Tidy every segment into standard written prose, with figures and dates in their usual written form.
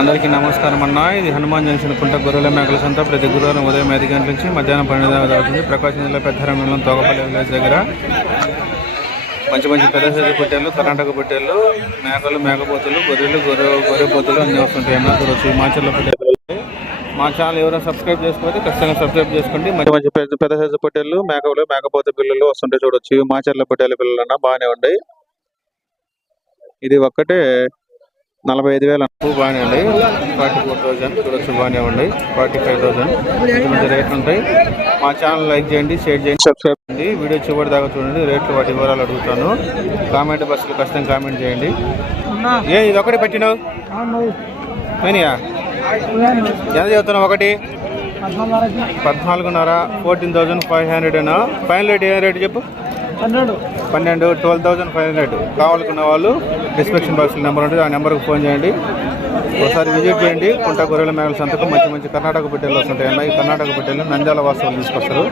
అందరికీ నమస్కారం అన్న. ఇది హనుమాన్ జంక్షన్ కుంట గొర్రెల మేకల సంత. ప్రతి గురువారం ఉదయం 5 గంటల నుంచి మధ్యాహ్నం 12 దాకా జరుగుతుంది. ప్రకాశం జిల్లా పెద్దరంగంలో తోగపల్లి విలేజ్ దగ్గర మంచి మంచి పెద్ద సైజు పొట్టేళ్ళు, కర్ణాటక పొట్టేళ్ళు, మేకలు, మేకపోతులు, గొర్రెలు, గొర్రె పొత్తులు అన్నీ వస్తుంటాయి అన్న. చూడొచ్చు మాచర్ల పొట్టేళ్ళు. మా ఛానల్ ఎవరైనా సబ్స్క్రైబ్ చేసుకోవచ్చు, ఖచ్చితంగా సబ్స్క్రైబ్ చేసుకోండి. మంచి మంచి పెద్ద సైజు పొట్టేళ్ళు, మేకలు, మేకపోతే పిల్లలు వస్తుంటాయి. చూడొచ్చు మాచర్ల పొట్టేళ్ళ పిల్లలు అన్న బాగానే ఉన్నాయి. ఇది ఒక్కటే 45,000 బాగానే ఉన్నాయి. 44,000 చూడొచ్చు బాగానే ఉన్నాయి. 45,000 మంచి రేట్లు ఉంటాయి. మా ఛానల్ లైక్ చేయండి, షేర్ చేయండి, సబ్స్క్రైబ్ చేయండి. వీడియో చివరి దాకా చూడండి. రేట్లు వాటి వివరాలు అడుగుతాను. కామెంట్ బాక్స్లో ఖచ్చితంగా కామెంట్ చేయండి. ఇది ఒకటి పెట్టినావు పోయినాయా? ఎంత చెప్తున్నావు? ఒకటి 14,500. 14,500. ఫైనల్ రేట్ ఏ రేటు చెప్పు? 12,500. కావాలనుకున్న వాళ్ళు డిస్క్రిప్షన్ బాక్స్లో నెంబర్ ఉంటుంది, ఆ నెంబర్కి ఫోన్ చేయండి. ఒకసారి విజిట్ చేయండి. కుంట గొర్రెల మేకల సంతకు మంచి మంచి కర్ణాటక పొట్టేళ్ళు వస్తుంటాయి అన్న. ఈ కర్ణాటక పొట్టేళ్ళు నంద్యాల వాస్తవాలు తీసుకొస్తారు.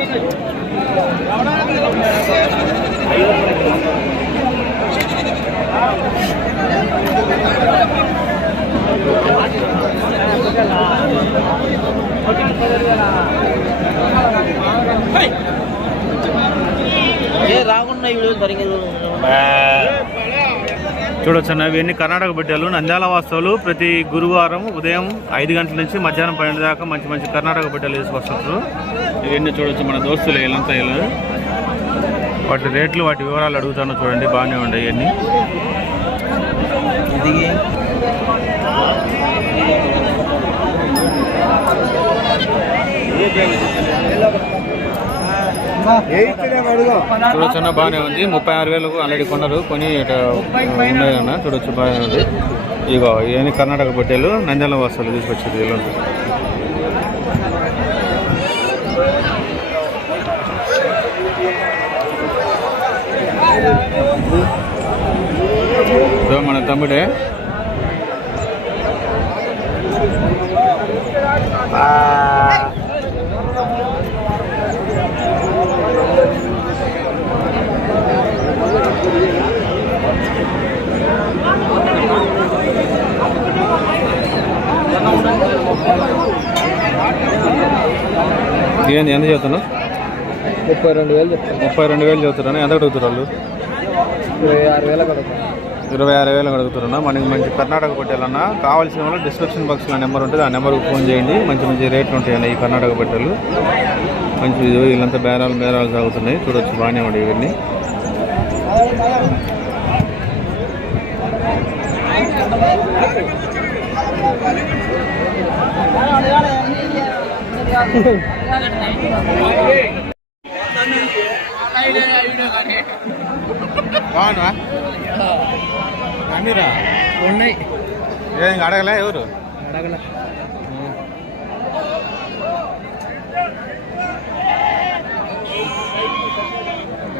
చూడొచ్చు అన్న, ఇవన్నీ కర్ణాటక పొట్టేళ్ళు నంద్యాల వాస్తవులు. ప్రతి గురువారం ఉదయం 5 గంటల నుంచి మధ్యాహ్నం 12 దాకా మంచి మంచి కర్ణాటక పొట్టేళ్ళు తీసుకొస్తారు. ఇవన్నీ చూడొచ్చు మన దోస్తులు వీళ్ళంతా. వాటి రేట్లు వాటి వివరాలు అడుగుతాను చూడండి. బాగానే ఉన్నాయి ఇవన్నీ. చూడొచ్చు అన్న బాగానే ఉంది. 36,000 ఆల్రెడీ కొన్నారు, కొని ఉన్నాయన్న. చూడొచ్చు బాగానే ఉంది. ఇగో ఇవన్నీ కర్ణాటక పొట్టేళ్ళు నంద్యాల వస్తువులు తీసుకొచ్చేది వీళ్ళంతా. మన తమ్ముడే ఏంది ఎంత చెప్తున్నావు? 32,000 చెప్తున్నా. ఎంత అడుగుతారు వాళ్ళు? 26,000 అడుగుతున్నా. మనకి మంచి కర్ణాటక పొట్టేళ్ళన్నా. కావాల్సిన వాళ్ళు డిస్క్రిప్షన్ బాక్స్లో నెంబర్ ఉంటుంది, ఆ నెంబర్కి ఫోన్ చేయండి. మంచి మంచి రేట్లు ఉంటాయన్న ఈ కర్ణాటక పొట్టేళ్ళు. మంచి వీళ్ళంతా బేరాలు సాగుతున్నాయి. చూడొచ్చు బాగానే ఉండే ఇవన్నీ. బాగున్నా అన్నీరా ఉన్నాయి. ఏం అడగలే? ఎవరు అడగలే?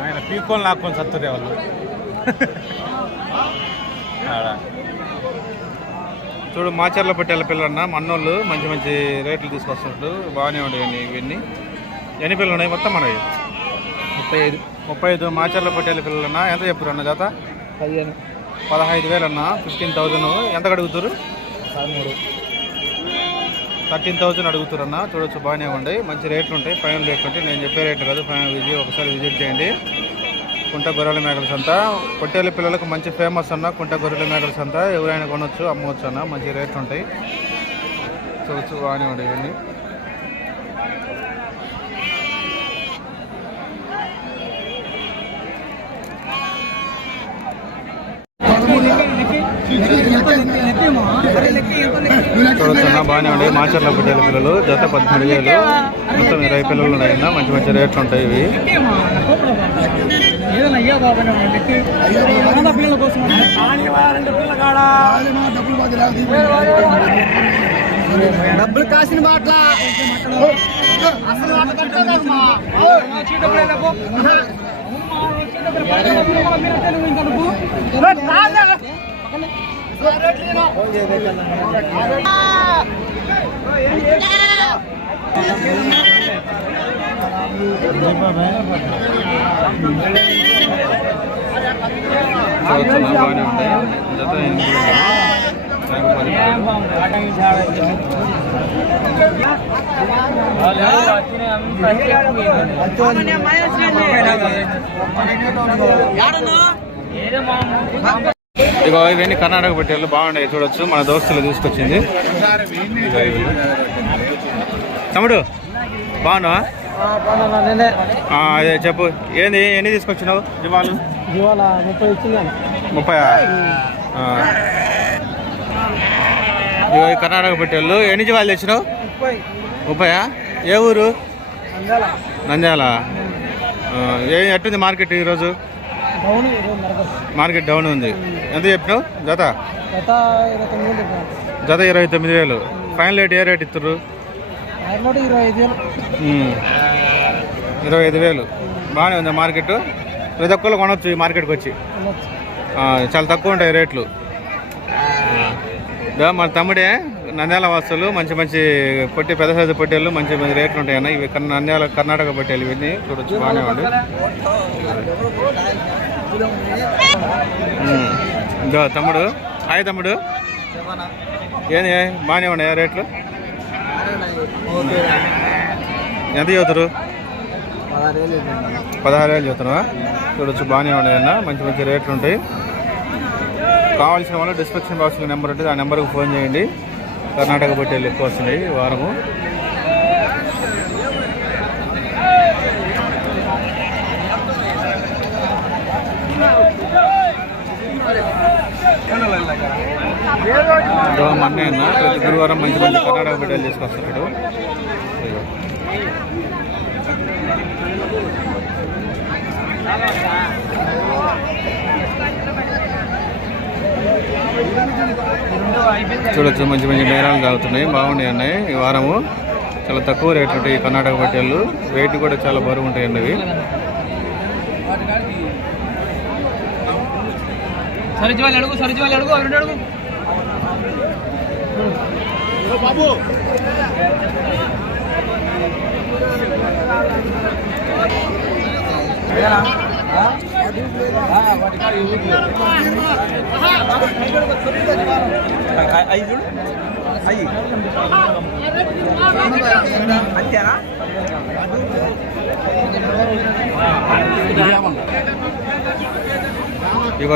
ఆయన పీక్కొని లాక్కొని సత్తురే వాళ్ళు. చూడు మాచర్ల పొట్టేళ్ళ పిల్లలన్నా మన్నోళ్ళు మంచి మంచి రేట్లు తీసుకొస్తుంటారు. బాగానే ఉండేవి ఇవన్నీ. ఎన్ని పిల్లలు ఉన్నాయి మొత్తం? మనవి 35 మాచర్ల పొట్టేళ్ళ పిల్లలన్నా. ఎంత చెప్పురు అన్న జత? 15,000 అన్న. 15,000. ఎంత అడుగుతారు? 13,000 అడుగుతారు అన్న. చూడొచ్చు బాగానే ఉన్నాయి. మంచి రేట్లు ఉంటాయి, ఫైనల్ రేట్లు ఉంటాయి. నేను చెప్పే రేట్లు కాదు, ఫైనల్ ఒకసారి విజిట్ చేయండి. కుంట గొర్రెల మేకల సంత పొట్టేళ్ళ పిల్లలకు మంచి ఫేమస్ అన్న. కుంట గొర్రెల మేకల సంత ఎవరైనా కొనవచ్చు, అమ్మవచ్చు అన్న. మంచి రేట్లు ఉంటాయి. చూడొచ్చు బాగానే ఉంటాయి ఇవన్నీ. చూడొచ్చన్నా బాగానే ఉన్నాయి. మాచర్ల పొట్టేళ్ళ పిల్లలు జత 13,000. మొత్తం 20 పిల్లలు ఉన్నాయన్నా. మంచి మంచి రేట్లు ఉంటాయి ఇవి. డబ్బులు కాసిన బాట్ల బాగానే ఉంటాయి. ఇగో ఇవన్నీ కర్ణాటక పెట్టేళ్ళు బాగున్నాయి, చూడొచ్చు. మన దోస్తులు తీసుకొచ్చింది. తమ్ముడు బాగున్నావా? అదే చెప్పు, ఏంది ఎన్ని తీసుకొచ్చినావు జివాలు? 30. ఇగో ఈ కర్ణాటక పెట్టేళ్ళు ఎన్ని జివాలు తెచ్చినావు? 30. ఏ ఊరు? నంద్యాల. ఎట్టుంది మార్కెట్ ఈరోజు? మార్కెట్ డౌన్ ఉంది. ఎంత చెప్పినావు జత? జత 29,000. ఫైనల్ రేట్ ఏ రేట్ ఇస్తారు? 25,000. బాగానే ఉంది మార్కెట్. ప్రతి ఒక్కళ్ళు కొనవచ్చు ఈ మార్కెట్కి వచ్చి. చాలా తక్కువ ఉంటాయి రేట్లు. మన తమ్ముడే నంద్యాల వాస్తులు మంచి మంచి పొట్టి పెద్ద సైజు పొట్టేళ్ళు మంచి మంచి రేట్లు ఉంటాయన్న. ఇవి నంద్యాల కర్ణాటక పొట్టేళ్ళు ఇవన్నీ చూడొచ్చు, బాగానే ఉంది. ఇదో తమ్ముడు. హాయ్ తమ్ముడు, ఏంది బాగానే ఉన్నాయా రేట్లు? ఎంత చదువుతారు? 16,000 చదువుతున్నావా? చూడొచ్చు, బాగానే ఉన్నాయన్న. మంచి మంచి రేట్లు ఉంటాయి. కావాల్సిన వాళ్ళు డిస్క్రిప్షన్ బాక్స్లో నెంబర్ ఉంటుంది, ఆ నెంబర్కి ఫోన్ చేయండి. కర్ణాటక పొట్టేళ్ళు ఎక్కువ వస్తున్నాయి ఈ వారము. అన్నయ్య ప్రతి గురువారం మంచి మంచి కర్ణాటక పొట్టేళ్ళు తీసుకొస్తున్నాడు. చూడొచ్చు, మంచి మంచి నేరాలు తాగుతున్నాయి, బాగున్నాయి అన్నాయి. ఈ వారము చాలా తక్కువ రేట్లు ఉంటాయి ఈ కర్ణాటక పొట్టేళ్ళు. వెయిట్ కూడా చాలా బరువు ఉంటాయి అన్నవి.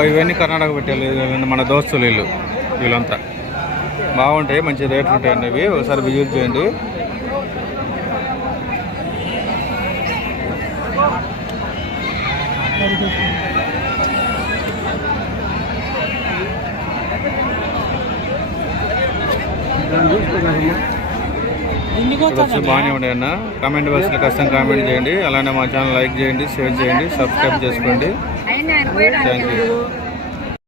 ఇవన్నీ కర్ణాటక పెట్టాలి మన దోస్తులు వీళ్ళంతా. బాగుంటాయి, మంచి రేట్లు ఉంటాయండి ఇవి. ఒకసారి విజిట్ చేయండి. బాగానే ఉన్నాయన్న. కామెంట్ బాక్స్లో ఖచ్చితంగా కామెంట్ చేయండి. అలానే మా ఛానల్ లైక్ చేయండి, షేర్ చేయండి, సబ్స్క్రైబ్ చేసుకోండి. Thank you.